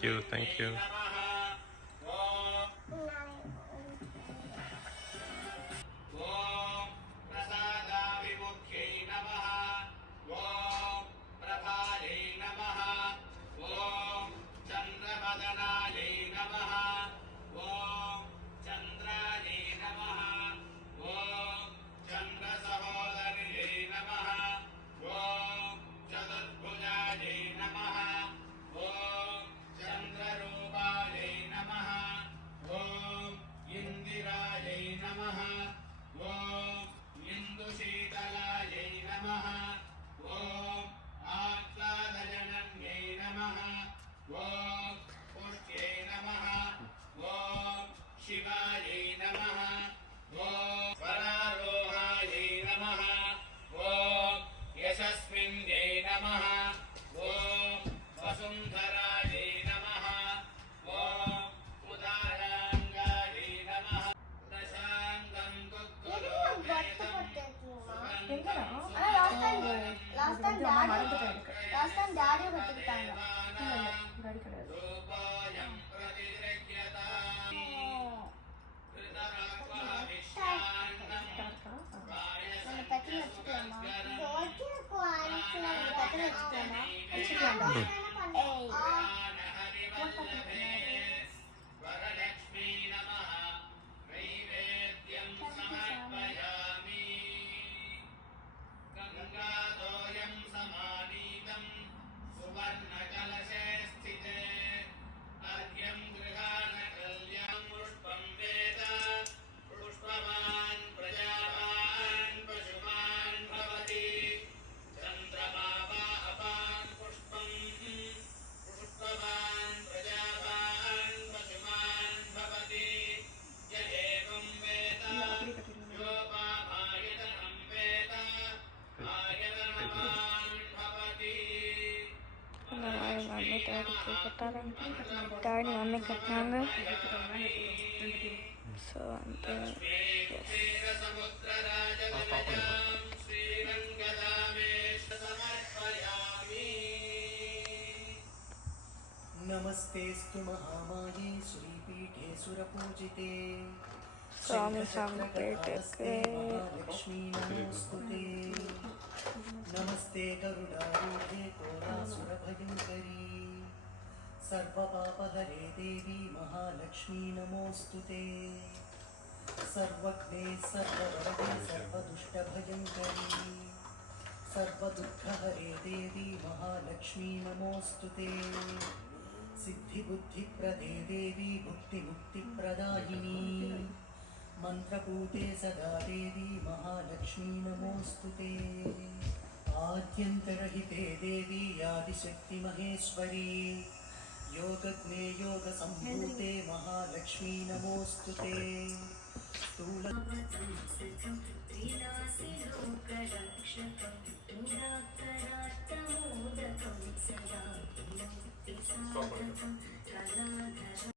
Thank you. Last time daddy పెట్టిస్తాను daddy కడ పెట్టి నచ్చుతామా పెట్టి నచ్చుతామా డాడీ మమ్మీ కట్టినాక సో అంతే. नमस्तेस्तु महामाये श्रीपीठे सुरपूजिते स्वामी संपेटके लक्ष्मी नमोस्तुते नमस्ते गरुडारूढे कोलासुरभयङ्करी सर्वपापहरे देवी महालक्ष्मी नमोस्तुते सर्वज्ञे सर्ववरदे सर्वदुष्टभयङ्करी सर्वदुःखहरे देवी महालक्ष्मी नमोस्तुते सिद्धिबुद्धिप्रदे देवी भुक्तिमुक्तिप्रदायिनी मंत्रपूते सदा देवी महालक्ष्मी नमोस्तुते आद्यन्तरहिते देवी आदिशक्ति महेश्वरी योगज्ञे योगसम्भूते महालक्ष्मी नमोस्तुते